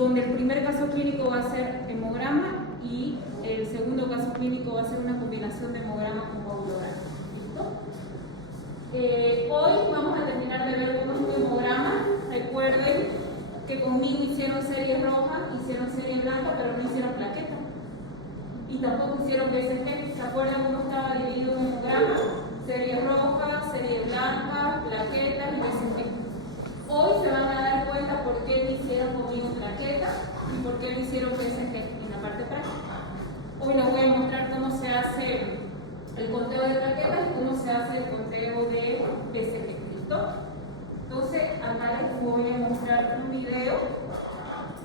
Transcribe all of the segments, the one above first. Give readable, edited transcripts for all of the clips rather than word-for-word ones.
donde el primer caso clínico va a ser hemograma y el segundo caso clínico va a ser una combinación de hemograma con coagulograma. ¿Listo? Hoy vamos a terminar de ver cómo es un hemograma. Recuerden que conmigo hicieron serie roja, hicieron serie blanca, pero no hicieron plaqueta. Y tampoco hicieron BCG. ¿Se acuerdan cómo estaba dividido un hemograma? Serie roja, serie blanca, plaquetas y BCG. Hoy se van a dar cuenta por qué no hicieron conmigo plaqueta y por qué no hicieron BCG en la parte práctica. Hoy les voy a mostrar cómo se hace el conteo de plaquetas y cómo se hace el conteo de BCG. ¿Listo? Entonces, acá les voy a mostrar un video.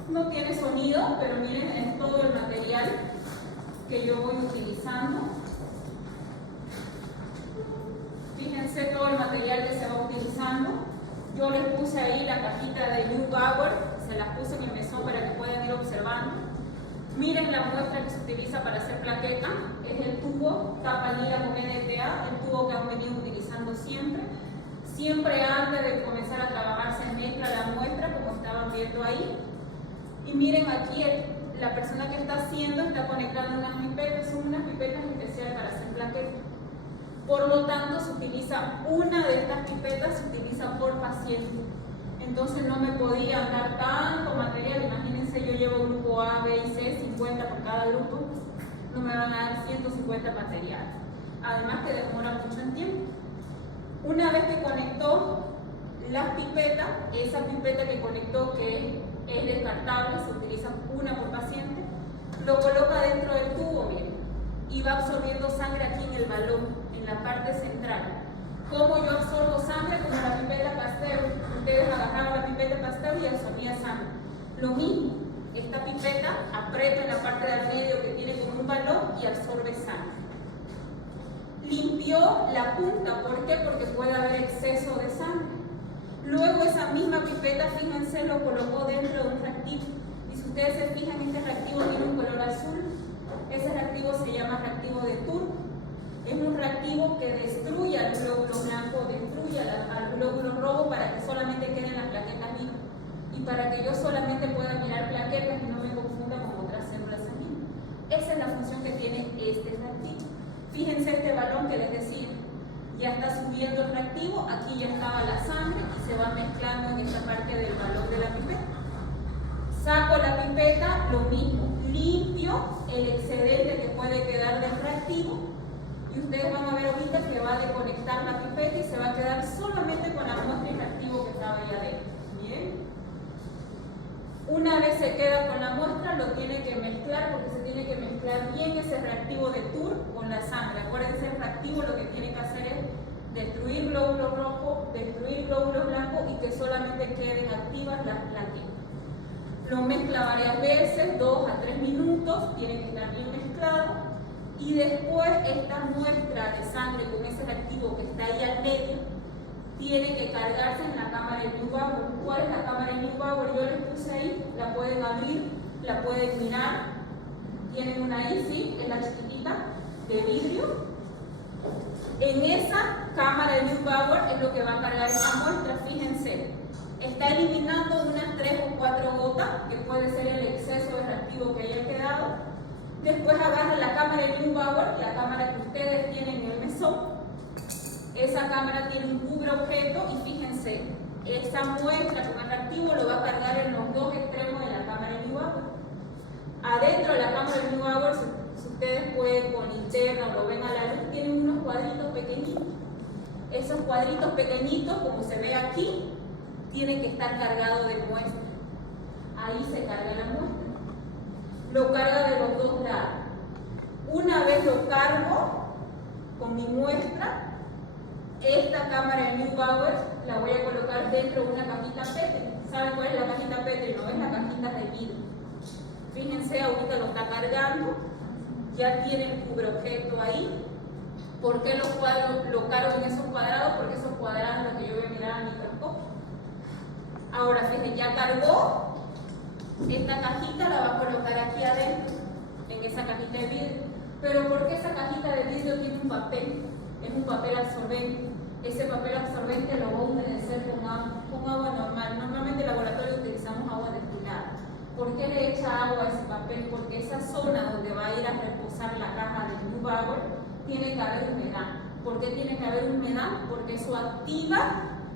No tiene sonido, pero miren, es todo el material que yo voy utilizando. Fíjense todo el material que se va utilizando. Yo les puse ahí la cajita de Neubauer, se las puse en el mesón para que puedan ir observando. Miren la muestra que se utiliza para hacer plaqueta, es el tubo tapa lila con NTA, el tubo que han venido utilizando siempre. Siempre antes de comenzar a trabajar se mezcla la muestra, como estaban viendo ahí. Y miren aquí, la persona que está haciendo está conectando unas pipetas, son unas pipetas especiales para hacer plaqueta. Por lo tanto, se utiliza una de estas pipetas, se utiliza por paciente. Entonces no me podía dar tanto material. Imagínense, yo llevo grupo A, B y C, 50 por cada grupo. No me van a dar 150 materiales. Además que demora mucho en tiempo. Una vez que conectó las pipetas, esa pipeta que conectó, que es descartable, se utiliza una por paciente, lo coloca dentro del tubo, miren, y va absorbiendo sangre aquí en el balón, en la parte central. ¿Cómo yo absorbo sangre? Como la pipeta Pasteur. Ustedes agarraban la pipeta Pasteur y absorbía sangre. Lo mismo, esta pipeta aprieta en la parte del medio que tiene como un balón y absorbe sangre. Limpió la punta, ¿por qué? Porque puede haber exceso de sangre. Luego esa misma pipeta, fíjense, lo colocó dentro de un reactivo. Y si ustedes se fijan, este reactivo tiene un color azul. Ese reactivo se llama reactivo de turbo. Es un reactivo que destruye al glóbulo blanco, destruye al glóbulo rojo para que solamente queden las plaquetas vivas. Y para que yo solamente pueda mirar plaquetas y no me confunda con otras células sanguíneas. Esa es la función que tiene este reactivo. Fíjense este balón que les decía. Ya está subiendo el reactivo, aquí ya estaba la sangre y se va mezclando en esta parte del balón de la pipeta. Saco la pipeta, lo mismo, limpio el excedente que puede quedar del reactivo y ustedes van a ver ahorita que va a desconectar la pipeta y se va a quedar solamente con la muestra y reactivo que estaba ahí adentro. Bien. Una vez se queda con la muestra, lo tiene que mezclar porque se tiene que mezclar bien ese reactivo de TUR con la sangre. Acuérdense, el reactivo lo que tiene que hacer es destruir glóbulos rojos, destruir glóbulos blancos y que solamente queden activas las plaquetas. Lo mezcla varias veces, 2 a 3 minutos, tiene que estar bien mezclado. Y después esta muestra de sangre con ese reactivo que está ahí al medio, tiene que cargarse en la cámara de Neubauer. ¿Cuál es la cámara de Neubauer? Yo les puse ahí, la pueden abrir, la pueden mirar. Tienen una ahí, sí, es la chiquitita de vidrio. En esa cámara de Neubauer es lo que va a cargar esa muestra, fíjense. Está eliminando unas 3 o 4 gotas, que puede ser el exceso de reactivo que haya quedado. Después agarra la cámara de Neubauer, la cámara que ustedes tienen en el mesón. Esa cámara tiene un cubre objeto y fíjense, esa muestra con el reactivo lo va a cargar en los dos extremos de la cámara de Neubauer. Adentro de la cámara de Neubauer, si ustedes pueden con linterna o lo ven a la luz, tienen unos cuadritos pequeñitos. Esos cuadritos pequeñitos, como se ve aquí, tienen que estar cargados de muestra. Ahí se carga la muestra. Lo carga de los dos lados. Una vez lo cargo con mi muestra, esta cámara de Neubauer la voy a colocar dentro de una cajita Petri. ¿Saben cuál es la cajita Petri? No es la cajita de vidrio. Fíjense, ahorita lo está cargando, ya tiene el cubreobjeto ahí. ¿Por qué los cuadros lo cargo en esos cuadrados? Porque esos cuadrados son los que yo voy a mirar al microscopio. Ahora, fíjense, ya cargó. Esta cajita la va a colocar aquí adentro, en esa cajita de vidrio. Pero ¿por qué esa cajita de vidrio tiene un papel? Es un papel absorbente. Ese papel absorbente lo va a humedecer con agua normal. Normalmente en el laboratorio utilizamos agua destilada. ¿Por zona donde va a ir a reposar la caja de New Bauer, tiene que haber humedad. ¿Por qué tiene que haber humedad? Porque eso activa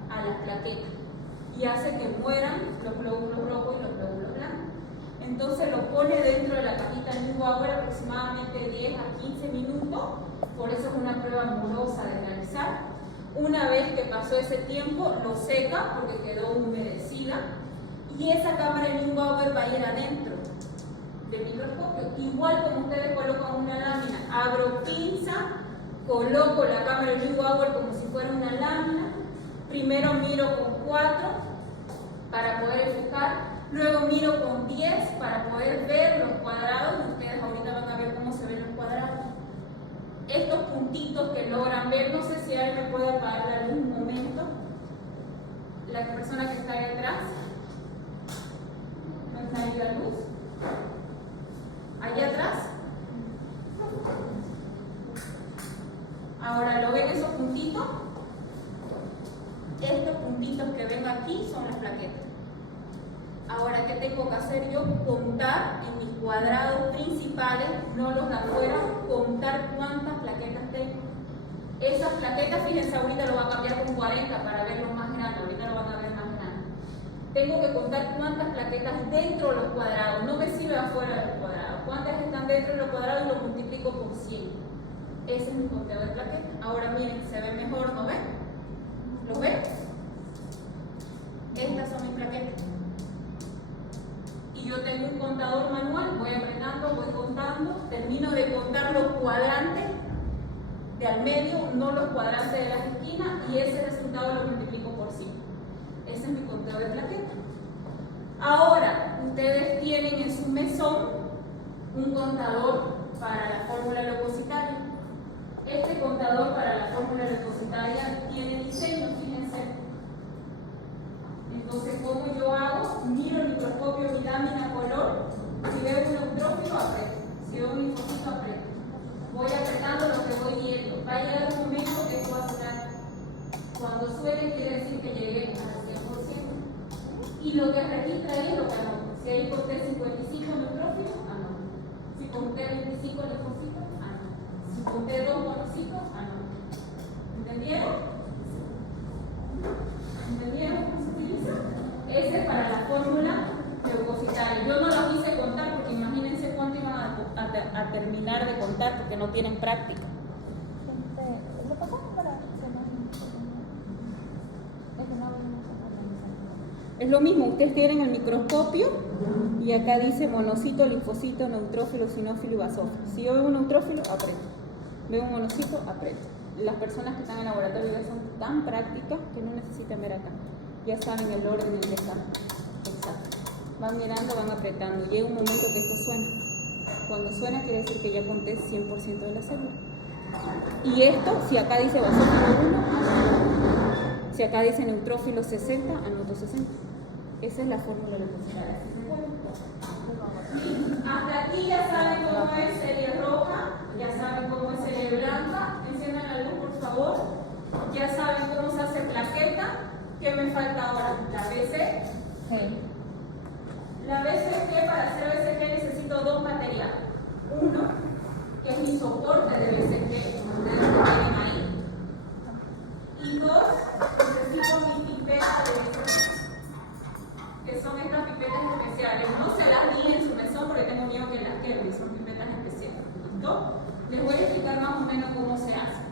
a las plaquetas y hace que mueran los glóbulos rojos y los glóbulos blancos. Entonces lo pone dentro de la cajita New Bauer aproximadamente 10 a 15 minutos, por eso es una prueba morosa de realizar. Una vez que pasó ese tiempo, lo seca porque quedó humedecida y esa cámara New Bauer va a ir adentro del microscopio. Igual como ustedes colocan una lámina, abro pinza, coloco la cámara New Bauer como si fuera una lámina. Primero miro con 4 para poder enfocar, luego miro con 10 para poder ver los cuadrados y ustedes ahorita van a ver cómo se ven los cuadrados. Estos puntitos que logran ver, no sé si alguien me puede apagar la luz un momento. La persona que está ahí atrás, ¿no está ahí la luz? Allá atrás. Ahora, ¿lo ven esos puntitos? Estos puntitos que ven aquí son las plaquetas. Ahora, ¿qué tengo que hacer yo? Contar en mis cuadrados principales, no los de afuera, contar cuántas plaquetas tengo. Esas plaquetas, fíjense, ahorita lo van a cambiar con 40 para verlo más grande, ahorita lo van a ver más grande. Tengo que contar cuántas plaquetas dentro de los cuadrados, no me sirve afuera de los cuadrados. Cuántas están dentro de los cuadrados y lo multiplico por 100. Ese es mi conteo de plaquetas. Ahora miren, se ve mejor, ¿no ven? ¿Lo ven? Estas son mis plaquetas. Y yo tengo un contador manual, voy apretando, voy contando, termino de contar los cuadrantes de al medio, no los cuadrantes de las esquinas, y ese resultado lo multiplico por 5. Ese es mi conteo de plaquetas. Ahora, ustedes tienen en su mesón un contador para la fórmula leucocitaria. Este contador para la fórmula leucocitaria tiene diseño, fíjense. Entonces, ¿cómo yo hago? Miro el microscopio, mi lámina color. Si veo un neutrófilo, aprieto. Si veo un linfocito, aprieto. Voy apretando lo que voy viendo. Va a llegar un momento que esto va a sonar. Cuando suene, quiere decir que llegué al 100%. Y lo que registra ahí es lo que anoto. Si ahí conté 55 neutrófilos, anoto. Si conté 25 linfocitos, anoto. Si conté 2 monocitos, anoto. ¿Entendieron? ¿Entendieron cómo se utiliza? Ese es para la fórmula leucocitaria. Yo no lo quise contar porque imagínense cuánto iban a terminar de contar porque no tienen práctica. ¿Lo pasamos para Es lo mismo, ustedes tienen el microscopio y acá dice monocito, linfocito, neutrófilo, sinófilo y basófilo. Si yo veo un neutrófilo, aprieto. Veo un monocito, aprieto. Las personas que están en el laboratorio ya son tan prácticas que no necesitan ver acá. Ya saben el orden en que están. Exacto. Van mirando, van apretando. Llega un momento que esto suena. Cuando suena quiere decir que ya conté 100% de la célula. Y esto, si acá dice basófilo 1, si acá dice neutrófilo 60, anoto 60. Esa es la fórmula de leucocitaria. Hasta aquí ya saben cómo es serie roja, ya saben cómo es serie blanca. Enciendan la luz, por favor. Ya saben cómo se hace plaqueta. ¿Qué me falta ahora? La BC. Sí. La BCG, para hacer BCG necesito 2 materiales. Uno, que es mi soporte de BCG, ustedes lo tienen ahí. Y 2, necesito mi pipeta de BCG, que son estas pipetas especiales. No se las di en su mesón porque tengo miedo que las quemen, son pipetas especiales. ¿Listo? Les voy a explicar más o menos cómo se hace.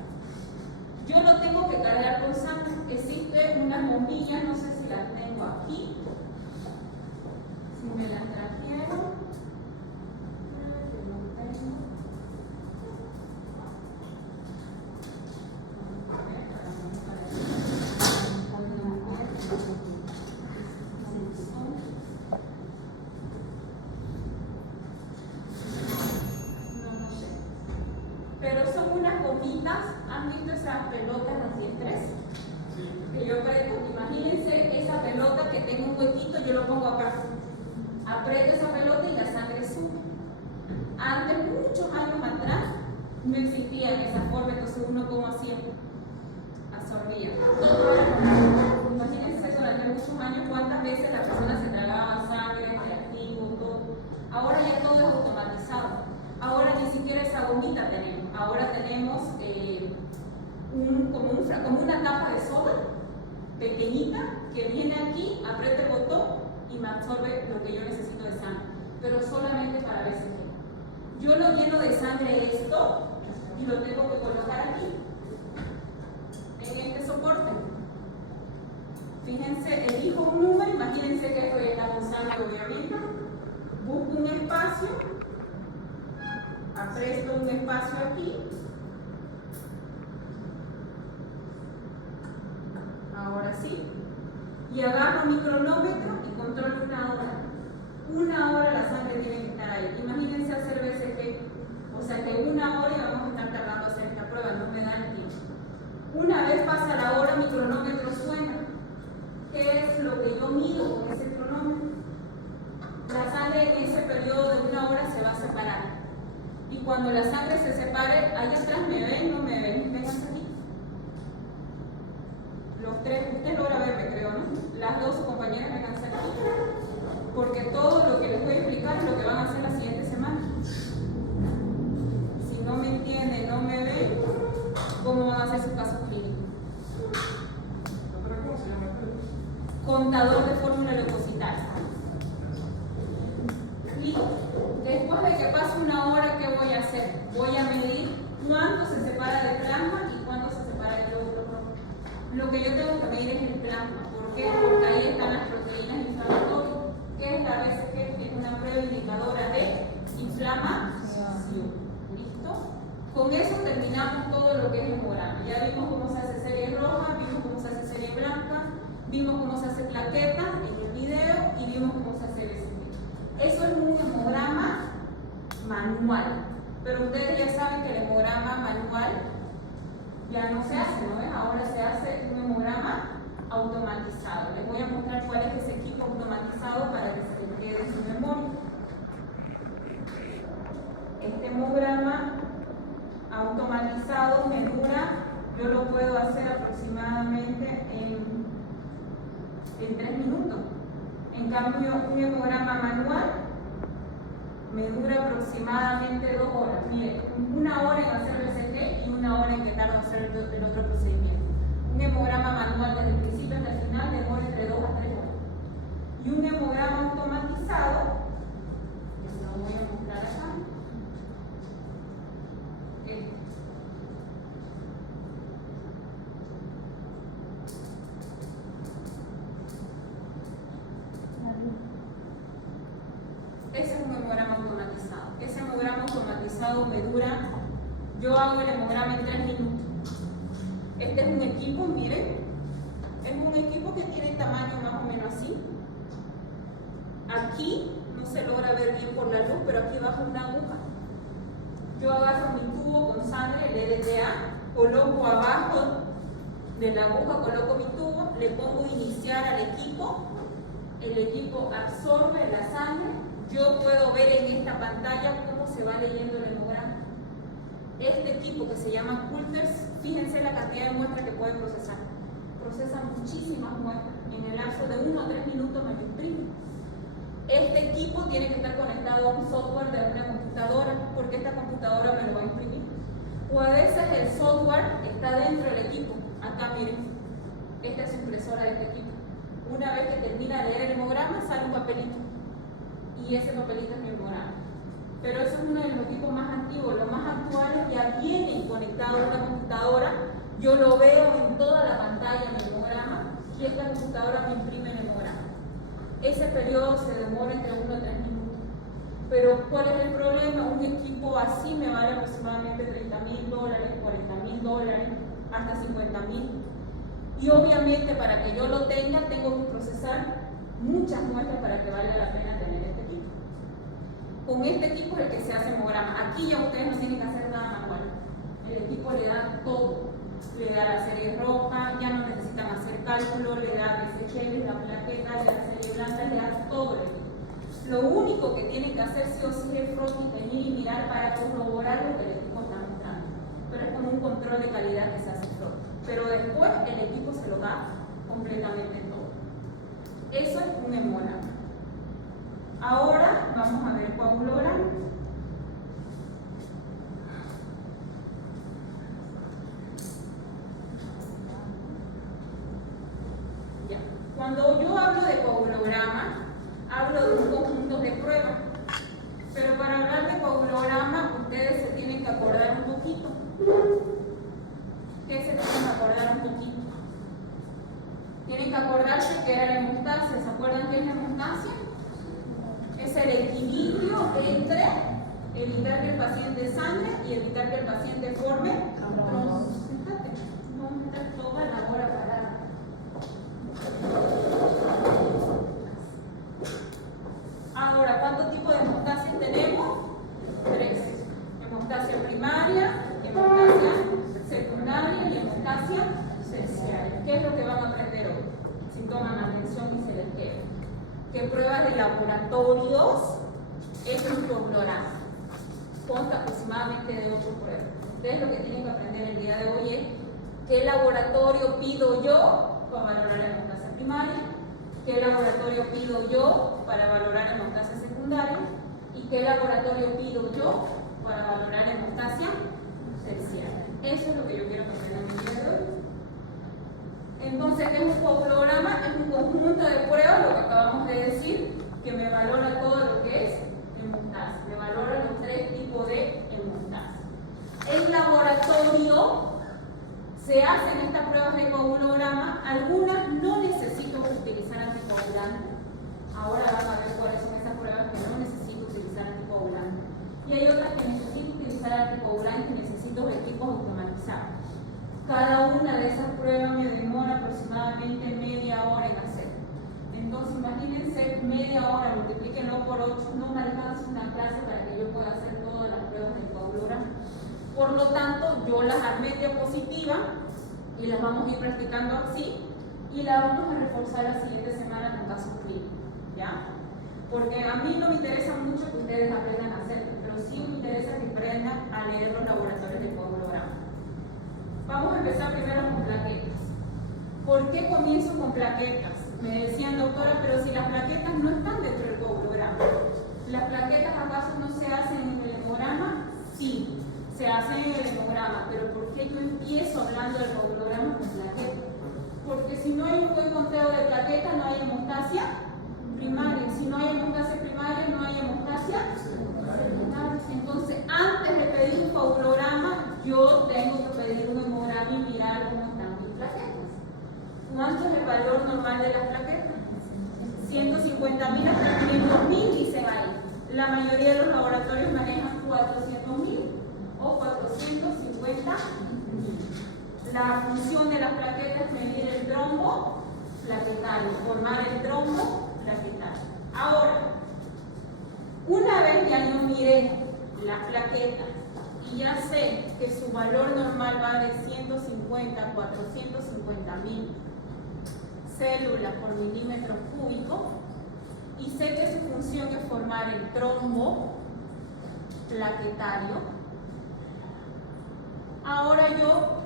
Yo no tengo que cargar con sangre. Existen unas bombillas, no sé si las tengo aquí. Si me las trajeron. Pero son unas gomitas. ¿Han visto esas pelotas antiestrés? Que yo aprieto. Imagínense esa pelota que tengo un huequito, yo lo pongo acá. Aprieto esa pelota y la sangre sube. Antes, muchos años atrás, no existían esas formas, entonces uno como hacía, absorbía. Todo era como, imagínense durante muchos años cuántas veces las personas se tragaban sangre, reactivo, todo. Ahora ya todo es automatizado. como una tapa de soda pequeñita que viene aquí, aprieta el botón y me absorbe lo que yo necesito de sangre, pero solamente para BCG. Yo lo lleno de sangre esto y lo tengo que colocar aquí, en este soporte. Fíjense, elijo un número, imagínense que estoy usando obviamente, busco un espacio, apresto un espacio aquí, ahora sí, y agarro mi cronómetro y controlo 1 hora. 1 hora la sangre tiene que estar ahí. Imagínense hacer BCG, o sea que 1 hora y vamos a estar tardando a hacer esta prueba, no me da el tiempo. Una vez pasa la hora, mi cronómetro suena. ¿Qué es lo que yo mido con ese cronómetro? La sangre en ese periodo de 1 hora se va a separar. Y cuando la sangre se separe, allá atrás me ven, no me ven, vengan aquí. Los tres, usted logra verme, creo, ¿no? Las dos compañeras vengan aquí. Porque todo lo que les voy a explicar es lo que van a hacer la siguiente semana. Si no me entienden, no me ven, ¿cómo van a hacer sus casos clínicos? ¿Cómo se llama? Contador de fórmula leucocital. Y después de que pase 1 hora, ¿qué voy a hacer? Voy a medir cuánto se separa de plasma y cuánto se separa de glóbulo rojo. Lo que yo tengo que medir es el plasma. ¿Por qué? Porque ahí están las proteínas inflamatorias. ¿Qué es la BCG? Es una prueba indicadora de inflamación. ¿Listo? Con eso terminamos todo lo que es hemograma. Ya vimos cómo se hace serie roja, vimos cómo se hace serie blanca, vimos cómo se hace plaqueta en el video y vimos cómo se hace BCG. Eso es un hemograma manual. Pero ustedes ya saben que el hemograma manual ya no se hace, ¿no ven? Ahora se hace un hemograma automatizado. Les voy a mostrar cuál es ese equipo automatizado para que se quede en su memoria. Este hemograma automatizado me dura, yo lo puedo hacer aproximadamente en 3 minutos. En cambio, un hemograma manual me dura aproximadamente 2 horas. Mire, 1 hora en hacer el BCG y 1 hora en que tardo en hacer el otro procedimiento. Un hemograma manual desde el principio hasta el final demora entre 2 a 3 horas. Y un hemograma automatizado, que se lo voy a mostrar acá, ese es un hemograma automatizado. Ese hemograma automatizado me dura, yo hago el hemograma en 3 minutos. Este es un equipo, miren, es un equipo que tiene tamaño más o menos así. Aquí no se logra ver bien por la luz, pero aquí bajo una aguja. Yo agarro mi tubo con sangre, el EDTA, coloco abajo de la aguja, coloco mi tubo, le pongo iniciar al equipo, el equipo absorbe la sangre, yo puedo ver en esta pantalla cómo se va leyendo el hemograma. Este equipo que se llama Coulters, fíjense la cantidad de muestras que puede procesar. Procesa muchísimas muestras. En el lapso de 1 a 3 minutos me lo imprime. Este equipo tiene que estar conectado a un software de una computadora, porque esta computadora me lo va a imprimir. O a veces el software está dentro del equipo. Acá miren, esta es su impresora de este equipo. Una vez que termina de leer el hemograma, sale un papelito. Y ese papelito es mi hemograma. Pero eso es uno de los equipos más antiguos. Los más actuales ya vienen conectados a una computadora. Yo lo veo en toda la pantalla, mi hemograma, y esta computadora me imprime el hemograma. Ese periodo se demora entre 1 a 3 minutos. Pero ¿cuál es el problema? Un equipo así me vale aproximadamente $30,000, $40,000, hasta $50,000. Y obviamente para que yo lo tenga, tengo que procesar muchas muestras para que valga la pena tener este equipo. Con este equipo es el que se hace hemograma. Aquí ya ustedes no tienen que hacer nada manual. El equipo le da todo. Le da la serie roja, ya no necesitan hacer cálculo, le da BCG, le da plaqueta, le da serie blanca, le da todo el equipo. Lo único que tienen que hacer sí o sí es frontend, venir y mirar para corroborar lo que el equipo está mostrando. Pero es como un control de calidad que se hace frontend. Pero después el equipo se lo da completamente todo. Eso es un hemograma. Ahora vamos a ver coagulograma. coagulograma, hablo de un conjunto de pruebas. Pero para hablar de coagulograma, ustedes se tienen que acordar un poquito. ¿Qué se tienen que acordar un poquito? Tienen que acordarse que era la hemostasia. ¿Se acuerdan qué es la hemostasia? Es el equilibrio entre evitar que el paciente sangre y evitar que el paciente forme trombos. Fíjate, vamos a estar toda la hora parada. Ahora, ¿cuántos tipos de hemostasia tenemos? 3. Hemostasia primaria, hemostasia secundaria y hemostasia terciaria. ¿Qué es lo que van a aprender hoy? Si toman atención y se les queda. ¿Qué pruebas de laboratorios es un coagulograma? Consta aproximadamente de 8 pruebas. Ustedes lo que tienen que aprender el día de hoy es qué laboratorio pido yo para valorar la hemostasia primaria, qué laboratorio pido yo para valorar la hemostasia secundaria y qué laboratorio pido yo para valorar la hemostasia terciaria. Eso es lo que yo quiero que aprendan el día de hoy. Entonces, ¿qué es un coagulograma? Es un conjunto de pruebas, lo que acabamos de decir, que me valora todo lo que es hemostasia. Me valora los 3 tipos de hemostasia. En laboratorio se hacen estas pruebas de coagulograma. Algunas no necesito utilizar anticoagulante. Ahora van a ver cuáles son esas pruebas que no necesito utilizar anticoagulante. Y hay otras que necesito utilizar anticoagulante y necesito equipos automatizados. Cada una de esas pruebas me demora aproximadamente media hora en hacer. Entonces, imagínense, media hora, multiplíquenlo por 8, no me alcanza una clase para que yo pueda hacer todas las pruebas del coagulograma. Por lo tanto, yo las armé en diapositiva y las vamos a ir practicando así y las vamos a reforzar la siguiente semana con casos clínicos, ¿ya? Porque a mí no me interesa mucho que ustedes aprendan a hacerlo, pero sí me interesa que aprendan a leer los laboratorios de coagulograma. Vamos a empezar primero con plaquetas. ¿Por qué comienzo con plaquetas? Me decían, doctora, pero si las plaquetas no están dentro del coagulograma. ¿Las plaquetas acaso no se hacen en el hemograma? Sí, se hacen en el hemograma, pero ¿por qué yo empiezo hablando del coagulograma con plaquetas? Porque si no hay un buen conteo de plaquetas, no hay hemostasia primaria. Si no hay hemostasia primaria, no hay hemostasia secundaria. Entonces, antes de pedir un coagulograma, yo tengo que pedir un hemograma y mirar cómo están mis plaquetas. ¿Cuánto es el valor normal de las plaquetas? 150.000 hasta 500.000, dicen ahí. La mayoría de los laboratorios manejan 400.000 o 450.000. La función de las plaquetas es medir el trombo plaquetario, formar el trombo plaquetario. Ahora, una vez ya yo miré las plaquetas y ya sé que su valor normal va de 150 a 450.000 células por milímetro cúbico y sé que su función es formar el trombo plaquetario, ahora yo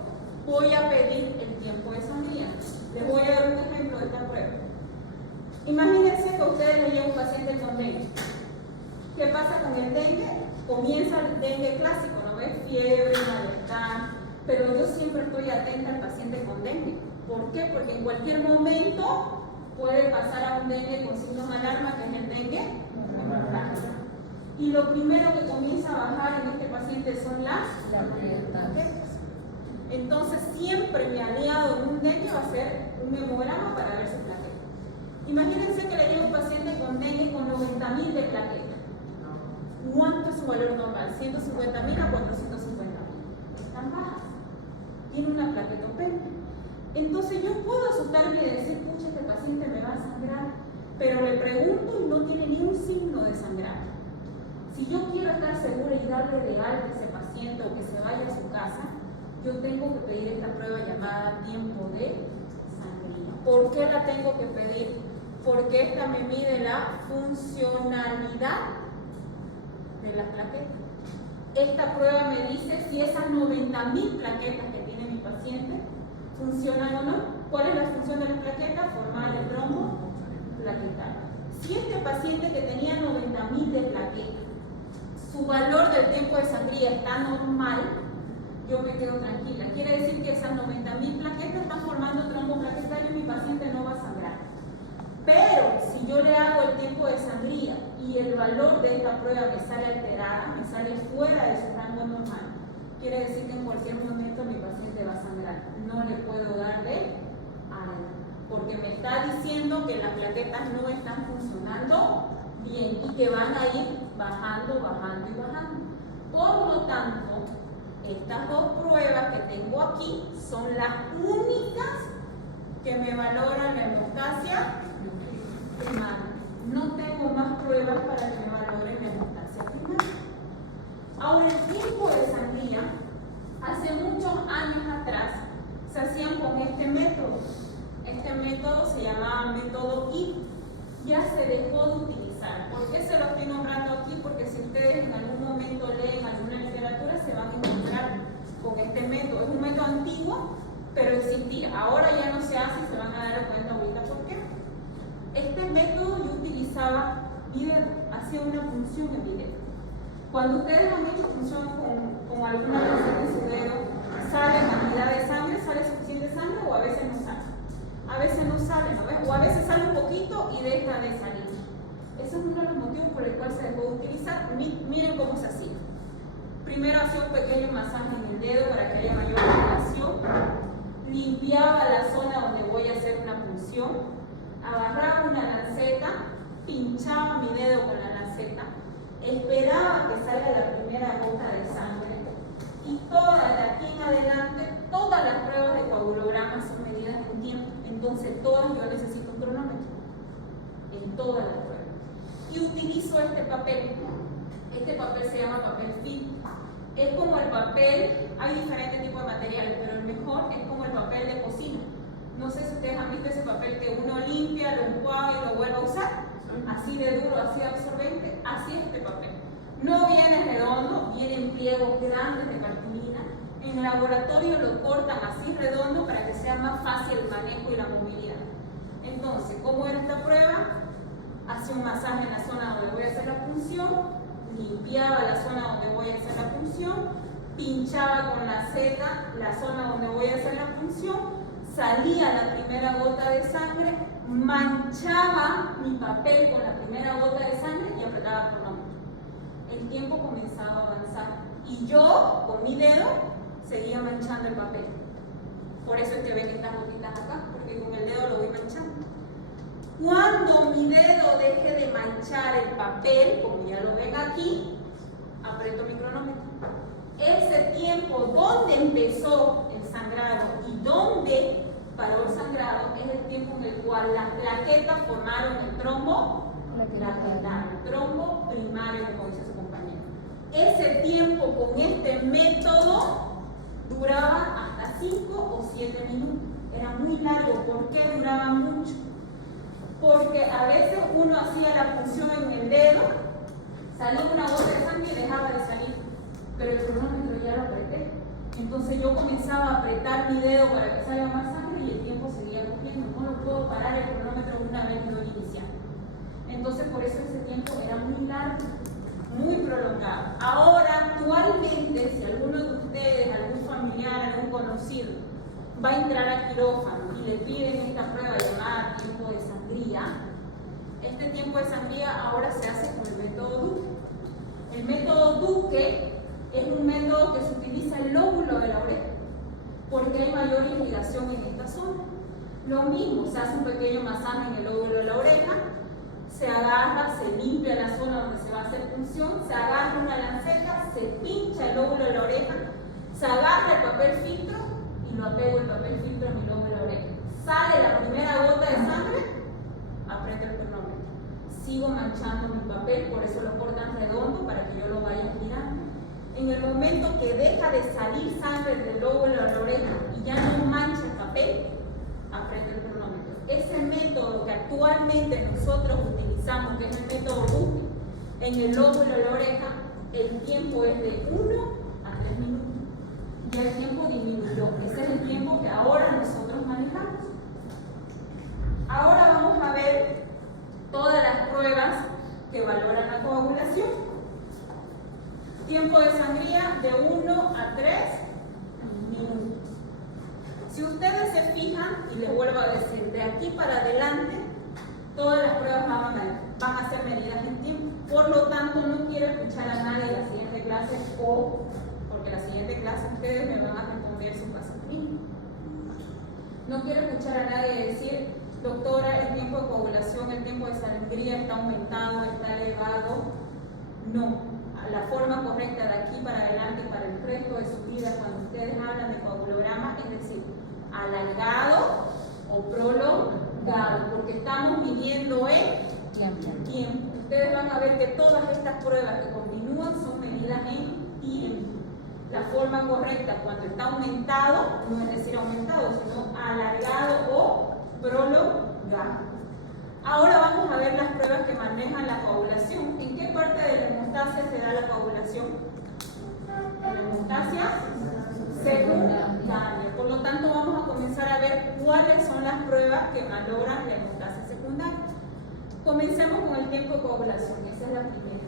voy a pedir el tiempo de sangría. Les voy a dar un ejemplo de esta prueba. Imagínense que a ustedes les llega un paciente con dengue. ¿Qué pasa con el dengue? Comienza el dengue clásico, ¿no ves? Fiebre, malestar, pero yo siempre estoy atenta al paciente con dengue. ¿Por qué? Porque en cualquier momento puede pasar a un dengue con signos de alarma, que es el dengue hemorrágico. Y lo primero que comienza a bajar en este paciente son las plaquetas. Entonces siempre mi aliado en un dengue va a ser un hemograma para ver sus plaquetas. Imagínense que le llega un paciente con dengue con 90.000 de plaquetas. ¿Cuánto es su valor normal? 150.000 a 450.000. Están bajas. Tiene una plaquetopenia. Entonces yo puedo asustarme y decir, pucha, este paciente me va a sangrar, pero le pregunto y no tiene ni un signo de sangrar. Si yo quiero estar segura y darle de alta a ese paciente o que se vaya a su casa, yo tengo que pedir esta prueba llamada tiempo de sangría. ¿Por qué la tengo que pedir? Porque esta me mide la funcionalidad de las plaquetas. Esta prueba me dice si esas 90.000 plaquetas que tiene mi paciente funcionan o no. ¿Cuál es la función de las plaquetas? Formar el trombo plaquetario. Si este paciente que tenía 90.000 de plaquetas, su valor del tiempo de sangría está normal, yo me quedo tranquila. Quiere decir que esas 90.000 plaquetas están formando trombo plaquetario y mi paciente no va a sangrar. Pero si yo tiempo de sangría y el valor de esta prueba me sale alterada, me sale fuera de su rango normal, quiere decir que en cualquier momento mi paciente va a sangrar. No le puedo dar de alta, porque me está diciendo que las plaquetas no están funcionando bien y que van a ir bajando, bajando y bajando. Por lo tanto, estas dos pruebas que tengo aquí son las únicas que me valoran la hemostasia primaria. No tengo más pruebas para que me valoren la hemostasia primaria. Ahora, el tiempo de sangría, hace muchos años atrás, se hacían con este método. Este método se llamaba método I. Ya se dejó de utilizar. ¿Por qué se lo estoy nombrando aquí? Porque si ustedes en algún momento leen alguna literatura, se van a encontrar con este método. Es un método antiguo, pero existía. Ahora ya no se hace y se van a dar cuenta ahorita por qué. Este método yo utilizaba mi dedo, hacía una punción en mi dedo. Cuando ustedes han hecho punción con alguna receta en su dedo, ¿sale cantidad de sangre? ¿Sale suficiente sangre o a veces no sale? A veces no sale, ¿no ves? O a veces sale un poquito y deja de salir. Ese es uno de los motivos por el cual se dejó de utilizar. Miren cómo se hacía. Primero hacía un pequeño masaje en el dedo para que haya mayor relación. Limpiaba la zona donde voy a hacer una punción. Agarraba una lanceta, pinchaba mi dedo con la lanceta, esperaba que salga la primera gota de sangre y todas de aquí en adelante, todas las pruebas de coagulograma son medidas en tiempo. Entonces todas yo necesito un cronómetro en todas las pruebas. Y utilizo este papel. Este papel se llama papel film. Es como el papel, hay diferentes tipos de materiales, pero el mejor es como el papel de cocina. No sé si ustedes han visto ese papel que uno limpia, lo enjuaga y lo vuelve a usar. Así de duro, así de absorbente, así es este papel. No viene redondo, vienen pliegos grandes de cartulina. En el laboratorio lo cortan así redondo para que sea más fácil el manejo y la movilidad. Entonces, ¿cómo era esta prueba? Hacía un masaje en la zona donde voy a hacer la punción, limpiaba la zona donde voy a hacer la punción, pinchaba con la seta la zona donde voy a hacer la punción, salía la primera gota de sangre, manchaba mi papel con la primera gota de sangre y apretaba el cronómetro. El tiempo comenzaba a avanzar y yo, con mi dedo, seguía manchando el papel. Por eso es que ven estas gotitas acá, porque con el dedo lo voy manchando. Cuando mi dedo deje de manchar el papel, como ya lo ven aquí, aprieto mi cronómetro. Ese tiempo donde empezó el sangrado y donde paró el sangrado es el tiempo en el cual las plaquetas formaron el trombo plaquetario, trombo primario, como dice su compañero. Ese tiempo con este método duraba hasta 5 o 7 minutos. Era muy largo. ¿Por qué duraba mucho? Porque a veces uno hacía la punción en el dedo, salía una gota de sangre y dejaba de salir, pero el cronómetro ya lo apreté. Entonces yo comenzaba a apretar mi dedo para que salga más sangre y el tiempo seguía corriendo. No lo puedo parar el cronómetro una vez que lo iniciar. Entonces por eso ese tiempo era muy largo, muy prolongado. Ahora, actualmente, si alguno de ustedes, algún familiar, algún conocido, va a entrar a quirófano y le piden esta prueba llamada tiempo de sangría, este tiempo de sangría ahora se hace con el método Duque. El método Duque es un método que se utiliza el lóbulo de la oreja porque hay mayor irrigación en esta zona. Lo mismo, se hace un pequeño masaje en el lóbulo de la oreja, se agarra, se limpia la zona donde se va a hacer punción, se agarra una lanceta, se pincha el lóbulo de la oreja, se agarra el papel filtro y lo apego el papel filtro a mi lóbulo de la oreja. Sale la primera gota de sangre, aprieto el cronómetro. Sigo manchando mi papel, por eso lo cortan redondo para que yo lo vaya girando. En el momento que deja de salir sangre del lóbulo de la oreja y ya no mancha el papel, aprieto el cronómetro. Ese método que actualmente nosotros utilizamos, que es el método Duque, en el lóbulo de la oreja, el tiempo es de 1 a 3 minutos. Ya el tiempo disminuyó. Ese es el tiempo que ahora nosotros manejamos. Ahora vamos a ver todas las pruebas que valoran la coagulación. Tiempo de sangría de 1 a 3 minutos. Si ustedes se fijan, y les vuelvo a decir, de aquí para adelante, todas las pruebas van a van a ser medidas en tiempo. Por lo tanto, no quiero escuchar a nadie en la siguiente clase porque la siguiente clase ustedes me van a responder su caso clínico. No quiero escuchar a nadie decir, doctora, el tiempo de coagulación, el tiempo de sangría está aumentado, está elevado. No. La forma correcta de aquí para adelante y para el resto de su vida, cuando ustedes hablan de coagulograma, es decir, alargado o prolongado, porque estamos midiendo en tiempo. Ustedes van a ver que todas estas pruebas que continúan son medidas en tiempo. La forma correcta cuando está aumentado, no es decir aumentado, sino alargado o prolongado. Ahora vamos a ver las pruebas que manejan la coagulación. ¿En qué parte de la hemostasia se da la coagulación? En la hemostasia secundaria. Por lo tanto, vamos a comenzar a ver cuáles son las pruebas que malogran la hemostasia secundaria. Comencemos con el tiempo de coagulación, esa es la primera.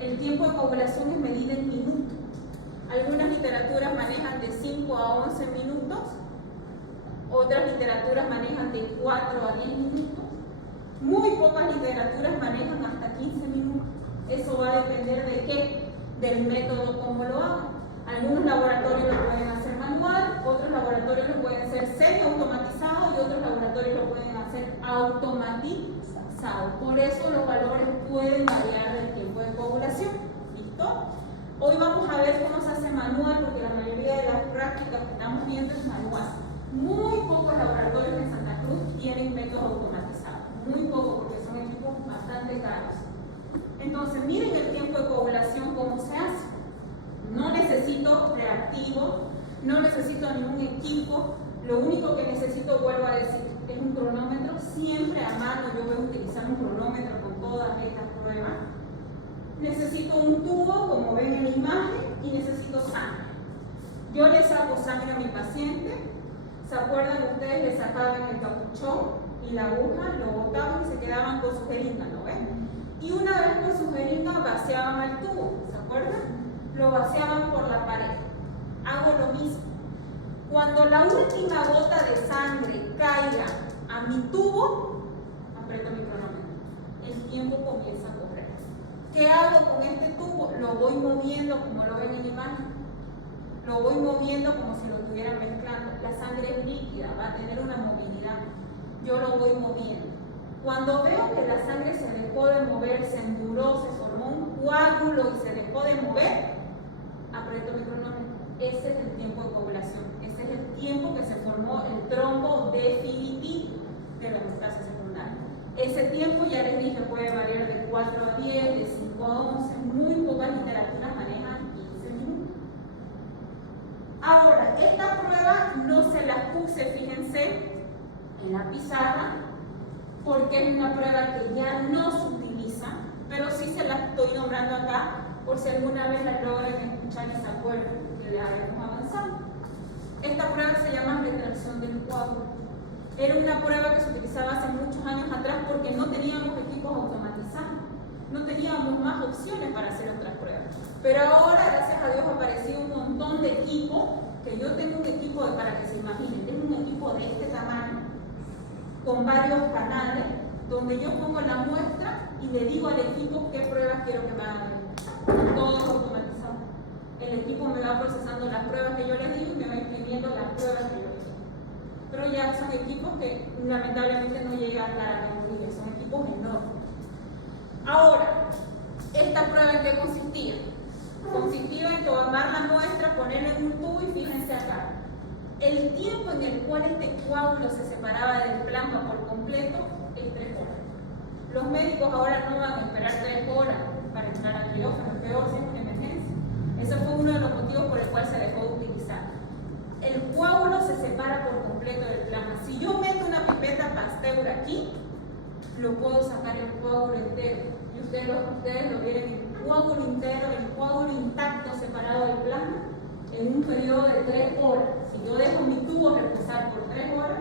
El tiempo de coagulación es medido en minutos. Algunas literaturas manejan de 5 a 11 minutos, otras literaturas manejan de 4 a 10 minutos. Muy pocas literaturas manejan hasta 15 minutos. Eso va a depender de qué, del método como lo hagan. Algunos laboratorios lo pueden hacer manual, otros laboratorios lo pueden hacer semi-automatizado y otros laboratorios lo pueden hacer automatizado. Por eso los valores pueden variar del tiempo de coagulación. ¿Listo? Hoy vamos a ver cómo se hace manual, porque la mayoría de las prácticas que estamos viendo es manual. Muy pocos laboratorios en Santa Cruz tienen métodos automatizados. Muy poco, porque son equipos bastante caros. Entonces, miren el tiempo de coagulación, cómo se hace. No necesito reactivo, no necesito ningún equipo. Lo único que necesito, vuelvo a decir, es un cronómetro. Siempre a mano yo voy a utilizar un cronómetro con todas estas pruebas. Necesito un tubo, como ven en la imagen, y necesito sangre. Yo le saco sangre a mi paciente. ¿Se acuerdan? Ustedes le sacaban el capuchón y la aguja, lo botaban y se quedaban con su jeringa, ¿no ven? Y una vez con su jeringa vaciaban al tubo, ¿se acuerdan? Lo vaciaban por la pared. Hago lo mismo. Cuando la última gota de sangre caiga a mi tubo, aprieto mi cronómetro. El tiempo comienza a correr. ¿Qué hago con este tubo? Lo voy moviendo como lo ven en la imagen. Lo voy moviendo como si lo estuvieran mezclando. La sangre es líquida, va a tener una movilidad. Yo lo voy moviendo. Cuando veo que la sangre se dejó de mover, se enduró, se formó un coágulo y se dejó de mover, aprieto mi cronómetro. Ese es el tiempo de coagulación. Ese es el tiempo que se formó el trombo definitivo de la hemostasia secundaria. Ese tiempo, ya les dije, puede variar de 4 a 10, de 5 a 11. Muy pocas literaturas manejan 15 minutos. Ahora, esta prueba no se las puse, fíjense, en la pizarra, porque es una prueba que ya no se utiliza, pero sí se la estoy nombrando acá, por si alguna vez la logran escuchar y se acuerdan que les habíamos avanzado. Esta prueba se llama retracción del coágulo. Era una prueba que se utilizaba hace muchos años atrás porque no teníamos equipos automatizados, no teníamos más opciones para hacer otras pruebas. Pero ahora, gracias a Dios, ha aparecido un montón de equipos, que yo tengo un equipo, para que se imaginen, tengo un equipo de este tamaño, con varios canales, donde yo pongo la muestra y le digo al equipo qué pruebas quiero que me hagan. Todo es automatizado. El equipo me va procesando las pruebas que yo les digo y me va imprimiendo las pruebas que yo les digo. Pero ya son equipos que lamentablemente no llegan a estar acá en Bolivia, son equipos enormes. Ahora, ¿esta prueba en qué consistía? Consistía en tomar la muestra, ponerla en un tubo y fíjense acá. El tiempo en el cual este coágulo se separaba del plasma por completo es 3 horas. Los médicos ahora no van a esperar 3 horas para entrar al quirófano, peor si es una emergencia. Ese fue uno de los motivos por el cual se dejó de utilizar. El coágulo se separa por completo del plasma. Si yo meto una pipeta Pasteur aquí, lo puedo sacar el coágulo entero. Y ustedes lo vieron, el coágulo entero, el coágulo intacto separado del plasma, en un periodo de 3 horas. Si yo dejo mi tubo reposar por 3 horas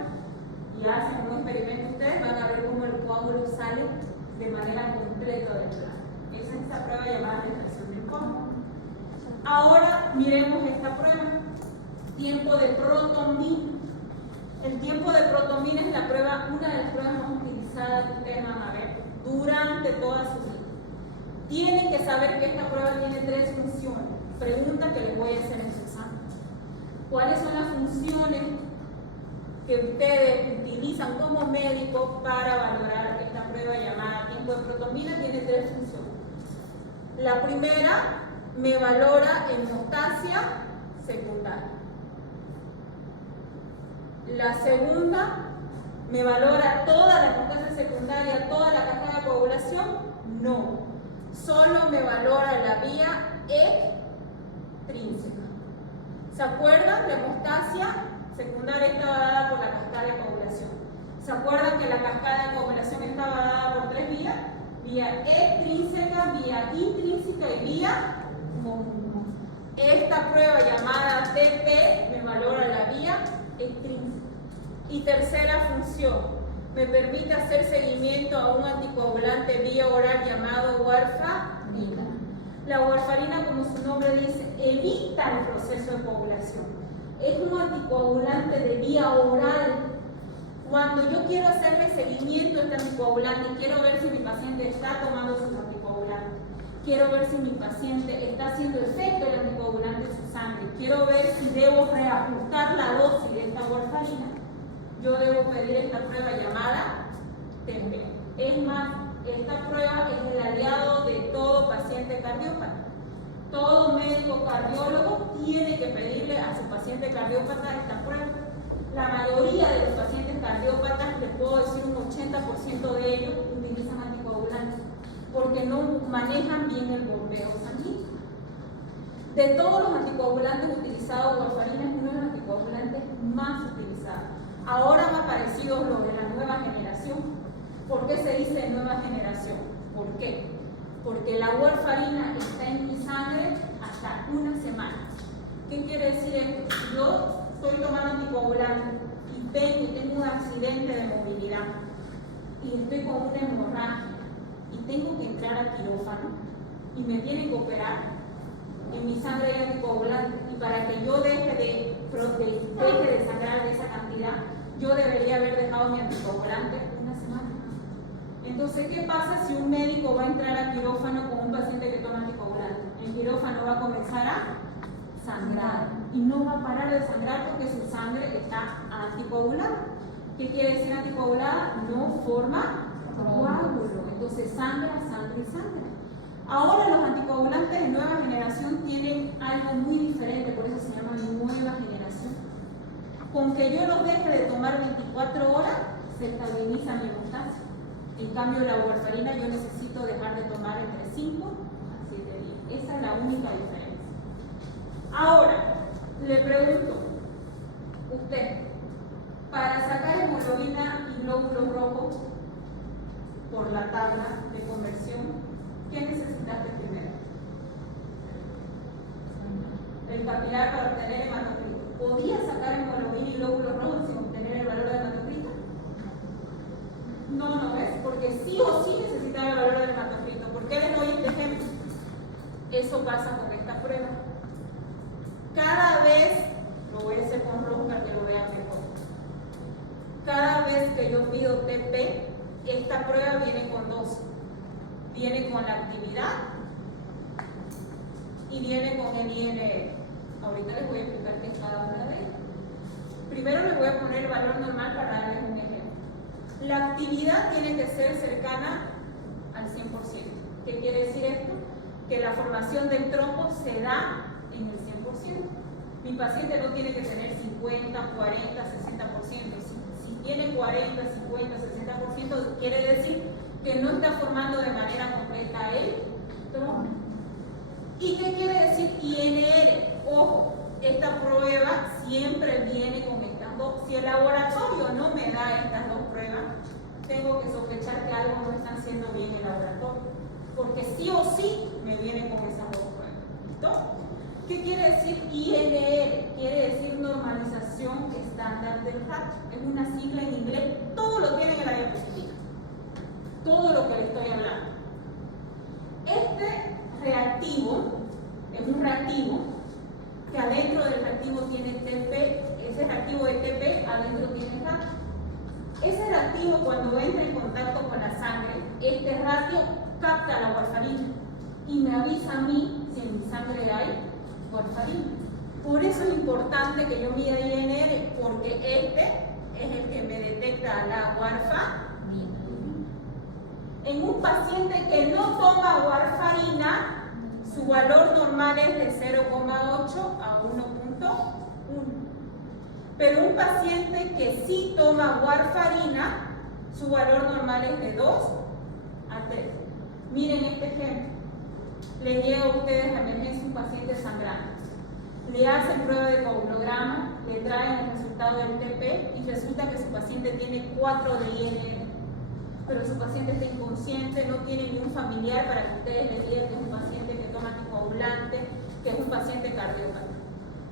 y hacen un experimento ustedes, van a ver cómo el coágulo sale de manera completa del plasma. Esa es esta prueba llamada retracción del coágulo. Ahora miremos esta prueba. Tiempo de protomina. El tiempo de protomina es la prueba, una de las pruebas más utilizadas que ustedes van a ver durante toda su vida. Tienen que saber que esta prueba tiene 3 funciones. Pregunta que les voy a hacer en su examen. ¿Cuáles son las funciones que ustedes utilizan como médicos para valorar esta prueba llamada tiempo de protonvía? Tiene 3 funciones. La primera, me valora hemostasia secundaria. La segunda, me valora toda la hemostasia secundaria, toda la cascada de coagulación. No, solo me valora la vía extrínseca. ¿Se acuerdan? La hemostasia secundaria estaba dada por la cascada de coagulación. ¿Se acuerdan que la cascada de coagulación estaba dada por 3 vías? Vía extrínseca, vía intrínseca y vía común. Esta prueba llamada TP me valora la vía extrínseca. Y tercera función, me permite hacer seguimiento a un anticoagulante vía oral llamado warfarina. La warfarina, como su nombre dice, evita el proceso de coagulación. Es un anticoagulante de vía oral. Cuando yo quiero hacerle seguimiento a este anticoagulante, quiero ver si mi paciente está tomando sus anticoagulantes, quiero ver si mi paciente está haciendo efecto el anticoagulante en su sangre, quiero ver si debo reajustar la dosis de esta warfarina, yo debo pedir esta prueba llamada TP. Es más, esta prueba es el aliado de todo paciente cardiópata. Todo médico cardiólogo tiene que pedirle a su paciente cardiópata esta prueba. La mayoría de los pacientes cardiópatas, les puedo decir un 80% de ellos, utilizan anticoagulantes porque no manejan bien el bombeo sanguíneo. De todos los anticoagulantes utilizados, warfarina es uno de los anticoagulantes más utilizados. Ahora han aparecido los de la nueva generación. ¿Por qué se dice nueva generación? ¿Por qué? Porque la warfarina está en mi sangre hasta 1 semana. ¿Qué quiere decir esto? Yo estoy tomando anticoagulante y tengo un accidente de movilidad y estoy con una hemorragia y tengo que entrar a quirófano y me tienen que operar. En mi sangre hay anticoagulante y para que yo deje de sangrar de esa cantidad, yo debería haber dejado mi anticoagulante 1 semana. Entonces, ¿qué pasa si un médico va a entrar a quirófano con un paciente que toma anticoagulante? El quirófano va a comenzar a sangrar y no va a parar de sangrar porque su sangre está anticoagulada. ¿Qué quiere decir anticoagulada? No forma coágulo. Entonces sangra, sangra y sangra. Ahora los anticoagulantes de nueva generación tienen algo muy diferente, por eso se llama nueva generación. Con que yo los deje de tomar 24 horas, se estabiliza mi hemostasia. En cambio, la warfarina yo necesito dejar de tomar entre 5 a 7 días. Esa es la única diferencia. Ahora, le pregunto, usted, para sacar hemoglobina y glóbulos rojos por la tabla de conversión, ¿qué necesitaste primero? El capilar para obtener hematocrito. ¿Podía sacar hemoglobina y glóbulos rojos sin obtener el valor de hematocrito? No, no es, porque sí o sí necesitaba el valor del hematocrito. ¿Por qué les doy este ejemplo? Eso pasa con esta prueba. Cada vez, lo voy a hacer con rojo para que lo vean mejor. Cada vez que yo pido TP, esta prueba viene con 2. Viene con la actividad y viene con el INR. Ahorita les voy a explicar qué es cada una de ellas. Primero les voy a poner el valor normal para darles un ejemplo. La actividad tiene que ser cercana al 100%. ¿Qué quiere decir esto? Que la formación del trombo se da en el 100%. Mi paciente no tiene que tener 50, 40, 60%. Si tiene 40, 50, 60%, quiere decir que no está formando de manera completa el trombo. ¿Y qué quiere decir INR? Ojo, esta prueba siempre viene con estas 2. Si el laboratorio no me da estas 2 pruebas, tengo que sospechar que algo no está haciendo bien el laboratorio, porque sí o sí me viene con esas 2 pruebas. ¿Listo? ¿Qué quiere decir INR? Quiere decir normalización estándar del ratio. Es una sigla en inglés. Todo lo tienen en la diapositiva. Todo lo que le estoy hablando. Este reactivo es un reactivo que adentro del reactivo tiene TP. Ese reactivo de TP adentro tiene ratio. Ese reactivo, cuando entra en contacto con la sangre, este ratio capta la warfarina y me avisa a mí si en mi sangre hay warfarina. Por eso es importante que yo mida INR, porque este es el que me detecta la warfarina. En un paciente que no toma warfarina, su valor normal es de 0,8 a 1,1. Pero un paciente que sí toma warfarina, su valor normal es de 2 a 3. Miren este ejemplo. Le llega a ustedes a emergencia un paciente sangrante. Le hacen prueba de coagulograma, le traen el resultado del TP y resulta que su paciente tiene 4 de INR. Pero su paciente está inconsciente, no tiene ni un familiar para que ustedes le digan que es un paciente que toma anticoagulante, que es un paciente cardiópata.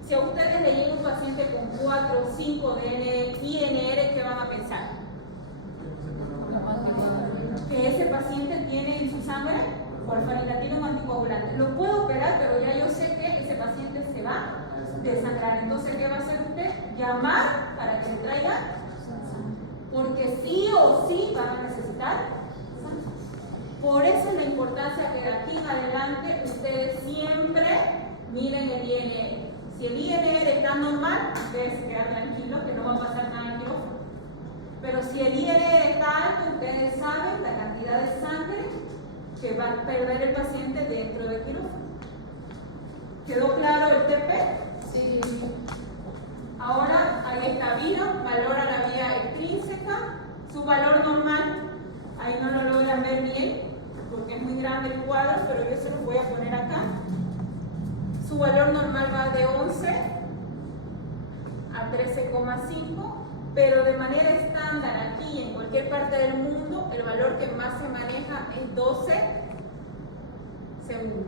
Si a ustedes le llega un paciente con 4 o 5 de INR, ¿qué van a pensar? Que ese paciente tiene en su sangre warfarina, tiene un anticoagulante. Lo puedo operar, pero ya yo sé que ese paciente se va a desangrar. Entonces, ¿qué va a hacer usted? Llamar para que le traiga, porque sí o sí van a necesitar. Por eso es la importancia que de aquí en adelante ustedes siempre miren el INR. Si el INR está normal, ustedes se quedan tranquilos que no va a pasar nada en quirófano. Pero si el INR está alto, ustedes saben la cantidad de sangre que va a perder el paciente dentro del quirófano. ¿Quedó claro el TP? Sí. Ahora, ahí está vía, valora la vía extrínseca, su valor normal, ahí no lo logran ver bien, porque es muy grande el cuadro, pero yo se lo voy a poner acá. Su valor normal va de 11 a 13,5, pero de manera estándar aquí en cualquier parte del mundo, el valor que más se maneja es 12 segundos.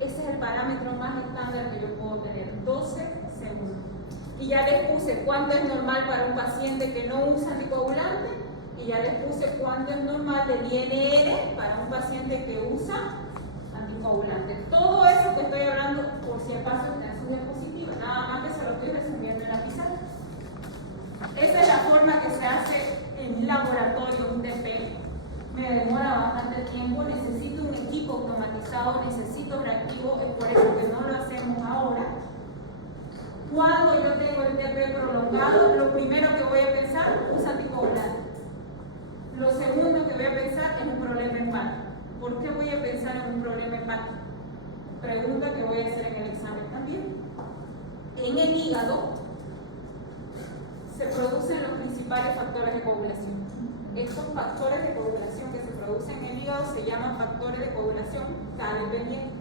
Ese es el parámetro más estándar que yo puedo tener, 12 segundos. Y ya les puse cuánto es normal para un paciente que no usa anticoagulante, y ya les puse cuánto es normal del INR para un paciente que usa anticoagulante. Todo eso que estoy hablando, por si acaso está en su diapositiva, nada más que se lo estoy resumiendo en la pizarra. Esa es la forma que se hace en laboratorio un TP. Me demora bastante tiempo, necesito un equipo automatizado, necesito reactivo, es por eso que no lo hacemos ahora. Cuando yo tengo el TP prolongado, lo primero que voy a pensar es anticoagulante. Lo segundo que voy a pensar es un problema hepático. ¿Por qué voy a pensar en un problema hepático? Pregunta que voy a hacer en el examen también. En el hígado se producen los principales factores de coagulación. Estos factores de coagulación que se producen en el hígado se llaman factores de coagulación K-dependientes.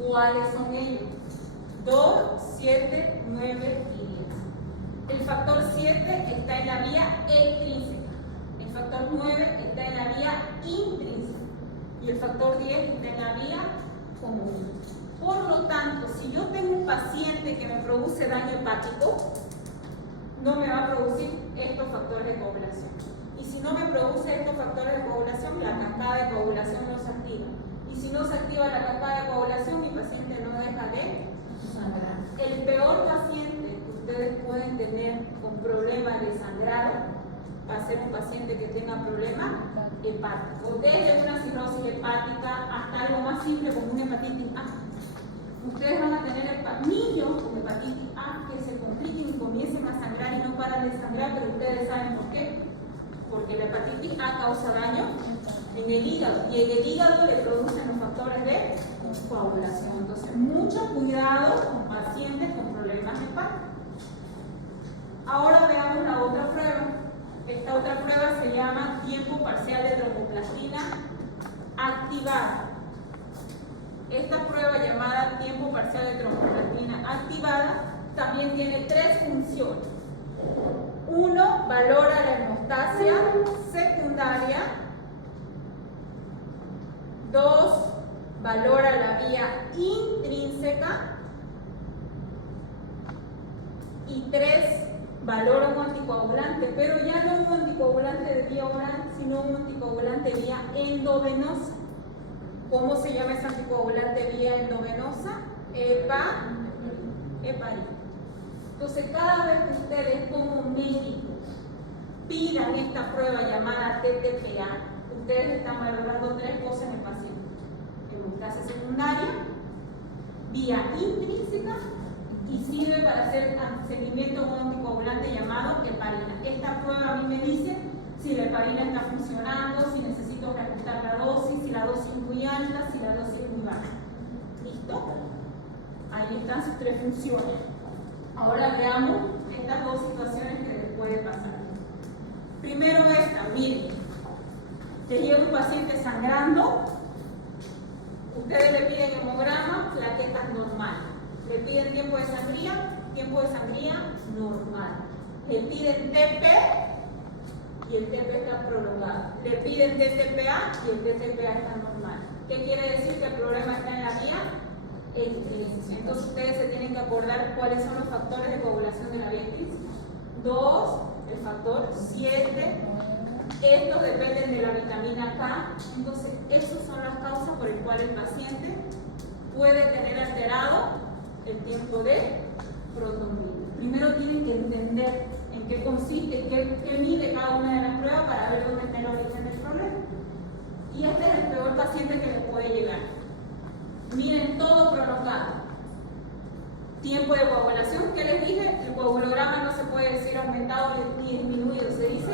¿Cuáles son ellos? 2, 7, 9 y 10. El factor 7 está en la vía extrínseca. El factor 9 está en la vía intrínseca. Y el factor 10 está en la vía común. Por lo tanto, si yo tengo un paciente que me produce daño hepático, no me va a producir estos factores de coagulación. Y si no me produce estos factores de coagulación, la cascada de coagulación no se activa. Y si no se activa la cascada de coagulación, mi paciente no deja de sangrar. El peor paciente que ustedes pueden tener con problemas de sangrado va a ser un paciente que tenga problemas hepáticos. Desde una cirrosis hepática hasta algo más simple como una hepatitis A. Ustedes van a tener niños con hepatitis A que se compliquen y comiencen a sangrar y no paran de sangrar, pero ustedes saben por qué. Porque la hepatitis A causa daño en el hígado y en el hígado le producen los factores de coagulación. Entonces, mucho cuidado con pacientes con problemas hepáticos. Ahora veamos la otra prueba. Esta otra prueba se llama tiempo parcial de tromboplastina activada. Esta prueba llamada tiempo parcial de tromboplastina activada también tiene 3 funciones. 1, valora la hemostasia secundaria. 2, valora la vía intrínseca. Y 3, valora un anticoagulante, pero ya no un anticoagulante de vía oral, sino un anticoagulante vía endovenosa. ¿Cómo se llama ese anticoagulante vía endovenosa? Heparina. Entonces, cada vez que ustedes como médicos pidan esta prueba llamada TTPA, ustedes están valorando tres cosas en el paciente: hemostasia secundaria, vía intrínseca, y sirve para hacer seguimiento con un anticoagulante llamado heparina. Esta prueba a mí me dice si la heparina está funcionando, si necesito reajustar la dosis, si la dosis es muy alta, si la dosis es muy baja. ¿Listo? Ahí están sus tres funciones. Ahora veamos estas dos situaciones que les puede pasar. Primero esta, miren, te llega un paciente sangrando, ustedes le piden hemograma, plaquetas normal, le piden tiempo de sangría normal, le piden TP y el TP está prolongado, le piden TTPA y el TTPA está normal. ¿Qué quiere decir? Que el problema está en la vía intrínseca. Entonces ustedes se tienen que acordar cuáles son los factores de coagulación de la vía intrínseca. 2, el factor 7, estos dependen de la vitamina K. Entonces esas son las causas por las cuales el paciente puede tener alterado el tiempo de protonvía. Primero tienen que entender en qué consiste, qué mide cada una de las pruebas para ver dónde está el origen del problema. Y este es el peor paciente que les puede llegar. Miren todo prolongado. Tiempo de coagulación, ¿qué les dije? El coagulograma no se puede decir aumentado ni disminuido, se dice